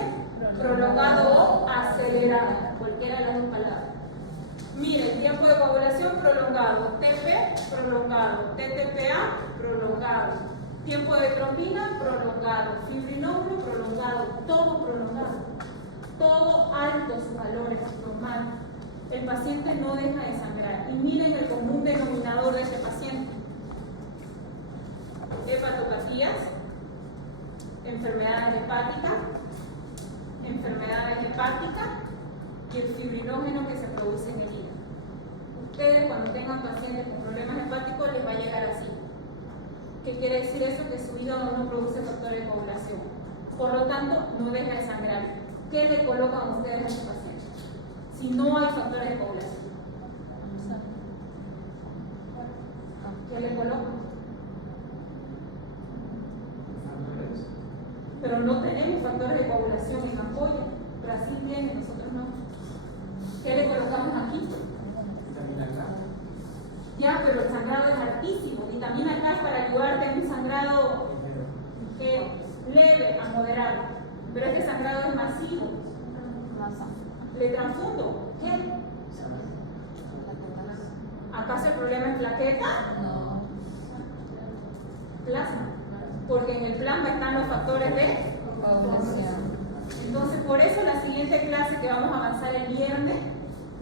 prolongado o acelerado, cualquiera de las dos palabras. Miren, tiempo de coagulación prolongado, TP prolongado, TTPA prolongado, tiempo de trombina prolongado, fibrinógeno prolongado, todo prolongado, todo altos valores normales. El paciente no deja de sangrar. Y miren el común denominador de este paciente: hepatopatías, enfermedades hepáticas y el fibrinógeno que se produce en el hígado. Ustedes, cuando tengan pacientes con problemas hepáticos, les va a llegar así. ¿Qué quiere decir eso? Que su hígado no produce factores de coagulación, por lo tanto no deja de sangrar. ¿Qué le colocan ustedes a este paciente si no hay factores de coagulación? ¿Qué le colocan? Pero no tenemos factores de coagulación en ampolla. Brasil tiene, nosotros no. ¿Qué le colocamos aquí? Vitamina K. Ya, pero el sangrado es altísimo. Vitamina K es para ayudarte en un sangrado ligero, leve a moderado. Pero este sangrado es masivo. ¿Le transfundo? ¿Qué? ¿Acaso el problema es plaqueta? No. Plasma. Porque en el plasma están los factores de Coagulación. Entonces, por eso la siguiente clase que vamos a avanzar el viernes,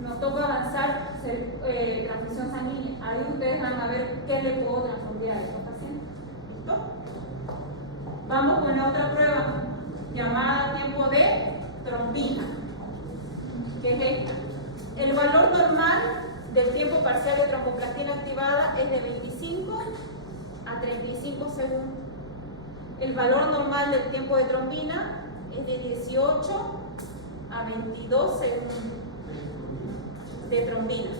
nos toca avanzar transfusión sanguínea. Ahí ustedes van a ver qué le puedo transfundir a estos pacientes. ¿Listo? Vamos con la otra prueba llamada tiempo de trombina, que es esta. El valor normal del tiempo parcial de tromboplastina activada es de 25 a 35 segundos. El valor normal del tiempo de trombina es de 18 a 22 segundos de trombina.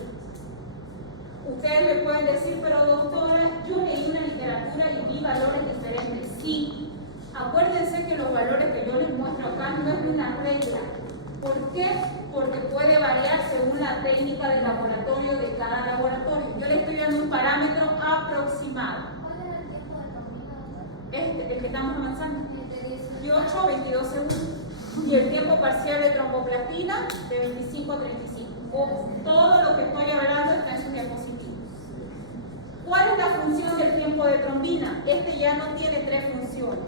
Ustedes me pueden decir, pero doctora, yo leí una literatura y vi valores diferentes. Sí, acuérdense que los valores que yo les muestro acá no es una regla. ¿Por qué? Porque puede variar según la técnica del laboratorio de cada laboratorio. Yo le estoy dando un parámetro aproximado. ¿Cuál era el tiempo de trombina? El que estamos avanzando. De 18 a 22 segundos. Y el tiempo parcial de tromboplastina de 25 a 35. Todo lo que estoy hablando está en su diapositiva. ¿Cuál es la función del tiempo de trombina? Este ya no tiene 3 funciones.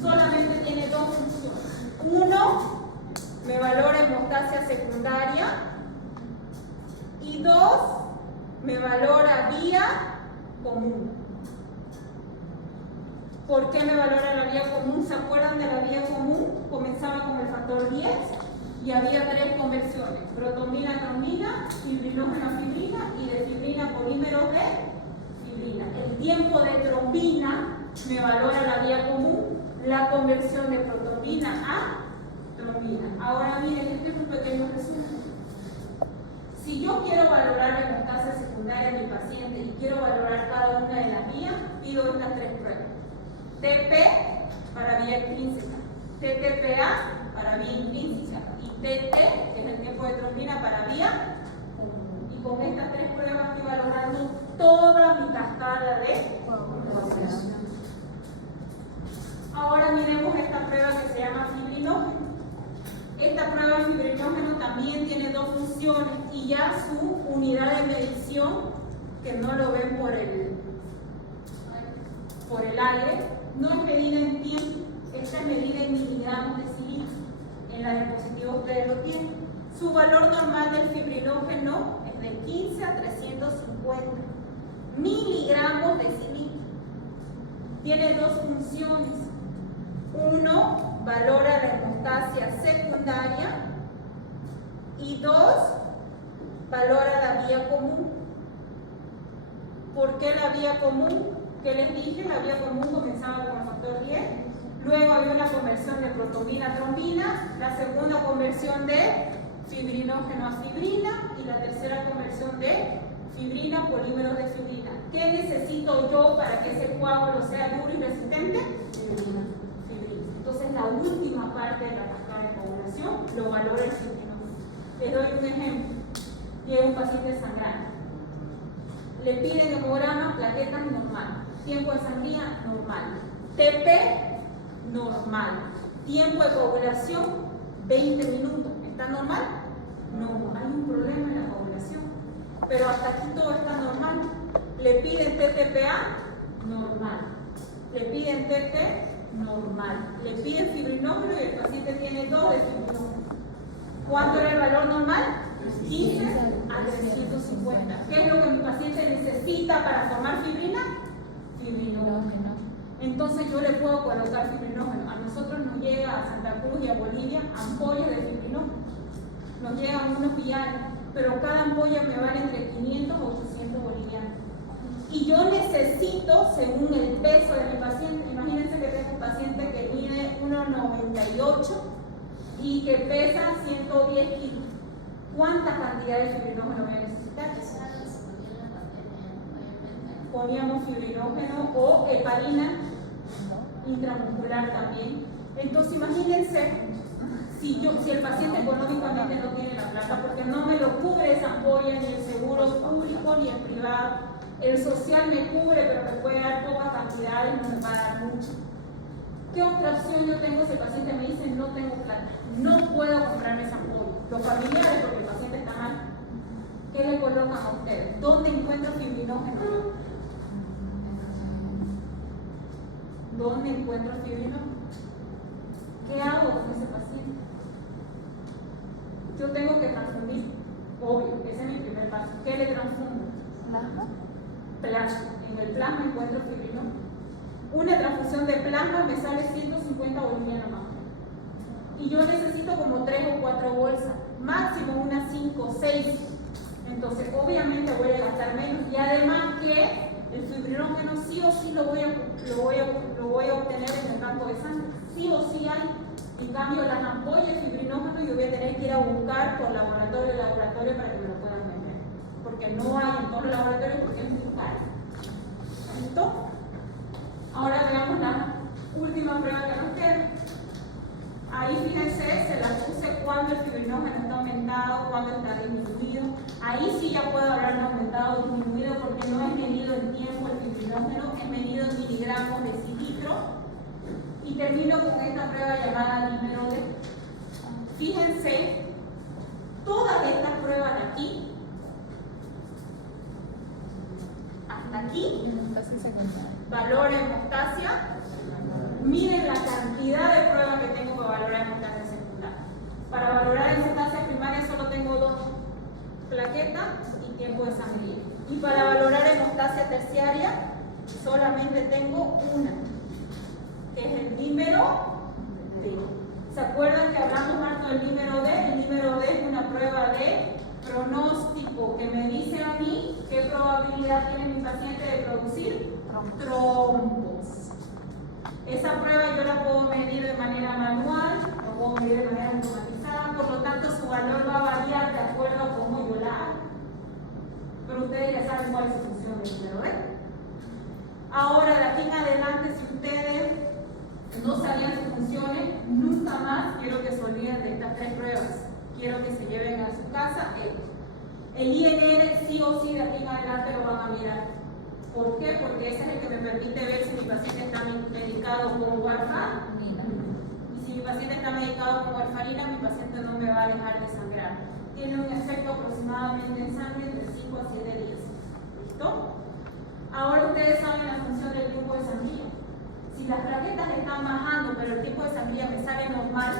Solamente tiene 2 funciones. 1, me valora hemostasia secundaria. Y 2, me valora vía común. ¿Por qué me valora la vía común? ¿Se acuerdan de la vía común? Comenzaba con el factor 10 y había 3 conversiones: protomina a trombina, fibrinógeno a fibrina y de fibrina a polímeros de fibrina. El tiempo de trombina me valora la vía común, la conversión de protomina a trombina. Ahora miren, este es un pequeño resumen. Si yo quiero valorar la hemostasia secundaria de mi paciente y quiero valorar cada una de las vías, pido estas 3 pruebas. TP para vía intrínseca, TTPA para vía intrínseca y TT, que es el tiempo de trombina para vía común. Y con estas tres pruebas estoy valorando toda mi cascada de coagulación. Ahora miremos esta prueba que se llama fibrinógeno. Esta prueba de fibrinógeno también tiene dos funciones y ya su unidad de medición, que no lo ven por el aire, no es medida en tiempo, esta es medida en miligramos de cilindro. En la diapositiva ustedes lo tienen. Su valor normal del fibrinógeno es de 15 a 350 miligramos de cilindro. Tiene dos funciones. Uno, valora la hemostasia secundaria y dos, valora la vía común. ¿Por qué la vía común? ¿Qué les dije? La vía común comenzaba con el factor 10, luego había una conversión de protomina a trombina, la segunda conversión de fibrinógeno a fibrina y la tercera conversión de fibrina a polímeros de fibrina. ¿Qué necesito yo para que ese coágulo sea duro y resistente? Fibrina. Entonces la última parte de la cascada de coagulación lo valora el fibrinógeno. Les doy un ejemplo. Llega un paciente sangrante. Le piden hemograma, plaquetas normal. Tiempo de sangría normal. TP normal. Tiempo de coagulación 20 minutos. ¿Está normal? No, hay un problema en la coagulación. Pero hasta aquí todo está normal. Le piden TTPA normal. Le piden TT normal. Le piden fibrinógeno y el paciente tiene 2 de fibrinógeno. ¿Cuánto era el valor normal? 15 a 350. ¿Qué es lo que mi paciente necesita para formar fibrina? Fibrinógeno. Entonces yo le puedo colocar fibrinógeno. A nosotros nos llega a Santa Cruz y a Bolivia ampollas de fibrinógeno. Nos llegan unos viales, pero cada ampolla me vale entre 500 a 800 bolivianos. Y yo necesito, según el peso de mi paciente, imagínense que tengo un paciente que mide 1,98 y que pesa 110 kilos. ¿Cuánta cantidad de fibrinógeno voy a necesitar? Poníamos fibrinógeno o heparina intramuscular también. Entonces imagínense si el paciente económicamente no tiene la plata, porque no me lo cubre esa ampolla ni el seguro público ni el privado. El social me cubre, pero me puede dar pocas cantidades, no me va a dar mucho. ¿Qué otra opción yo tengo si el paciente me dice no tengo plata? No puedo comprarme esa ampolla. Los familiares, porque el paciente está mal, ¿qué le colocan a ustedes? ¿Dónde encuentro fibrinógeno? ¿Dónde encuentro fibrinógeno? ¿Qué hago con ese paciente? Yo tengo que transfundir, obvio, ese es mi primer paso. ¿Qué le transfundo? Plasma. En el plasma encuentro fibrinógeno. Una transfusión de plasma me sale 150 bolivianos más. Y yo necesito como 3 o 4 bolsas, máximo unas 5 o 6. Entonces, obviamente voy a gastar menos. Y además que el fibrinógeno sí o sí lo voy a obtener en el banco de sangre. Sí o sí hay. En cambio, las ampollas de fibrinógeno yo voy a tener que ir a buscar por laboratorio para que me lo puedan vender. Porque no hay en todos los laboratorios porque es muy caro. ¿Listo? Ahora veamos la última prueba que nos queda. Ahí fíjense, se la puse cuando el fibrinógeno está aumentado, cuando está disminuido. Ahí sí ya puedo hablar de aumentado o disminuido porque no es medido en tiempo el fibrinógeno, es medido en miligramos de cilindro. Y termino con esta prueba llamada número D. Fíjense, todas estas pruebas de aquí, hasta aquí, valor hemostasia. Miren la cantidad de pruebas que tengo para valorar hemostasia secundaria. Para valorar hemostasia primaria solo tengo 2, plaqueta y tiempo de sangría. Y para valorar hemostasia terciaria solamente tengo una, que es el dímero D. ¿Se acuerdan que hablamos harto del dímero D? El dímero D es una prueba de pronóstico que me dice a mí qué probabilidad tiene mi paciente de producir trombos. Esa prueba yo la puedo medir de manera manual, la puedo medir de manera automatizada, por lo tanto su valor va a variar de acuerdo a cómo yo la hago. Pero ustedes ya saben cuál es su función del número D. Ahora, de aquí en adelante, si ustedes no sabían sus funciones, nunca 3 pruebas. Quiero que se lleven a su casa. El INR sí o sí de aquí en adelante lo van a mirar. ¿Por qué? Porque ese es el que me permite ver si mi paciente está medicado con warfarin. Y si mi paciente está medicado con warfarina, mi paciente no me va a dejar de sangrar. Tiene un efecto aproximadamente en sangre entre 5 a 7 días. ¿Listo? Ahora ustedes saben la función del tiempo de sangría. Si las plaquetas están bajando, pero el tiempo de sangría me sale normal,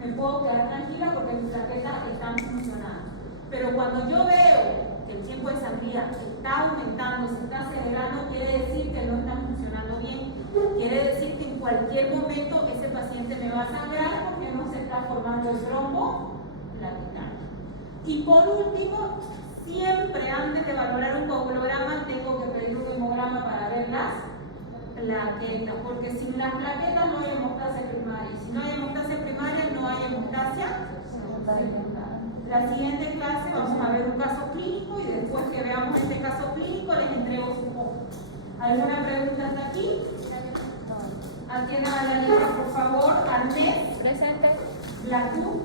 me puedo quedar tranquila porque mis plaquetas están funcionando. Pero cuando yo veo que el tiempo de sangría está aumentando, se está acelerando, quiere decir que no están funcionando bien. Quiere decir que en cualquier momento ese paciente me va a sangrar porque no se está formando el trombo plaquetario. Y por último, siempre antes de valorar un coagulograma tengo que pedir un hemograma para ver las plaquetas, porque sin las plaquetas no hay hemostasia primaria. Y si no hay hemostasia primaria, no hay hemostasia secundaria. La siguiente clase vamos a ver un caso clínico y después que veamos este caso clínico les entrego su foto. ¿Alguna pregunta hasta aquí? Atiendan a la lista, por favor. Arnés. Presente. Blacú.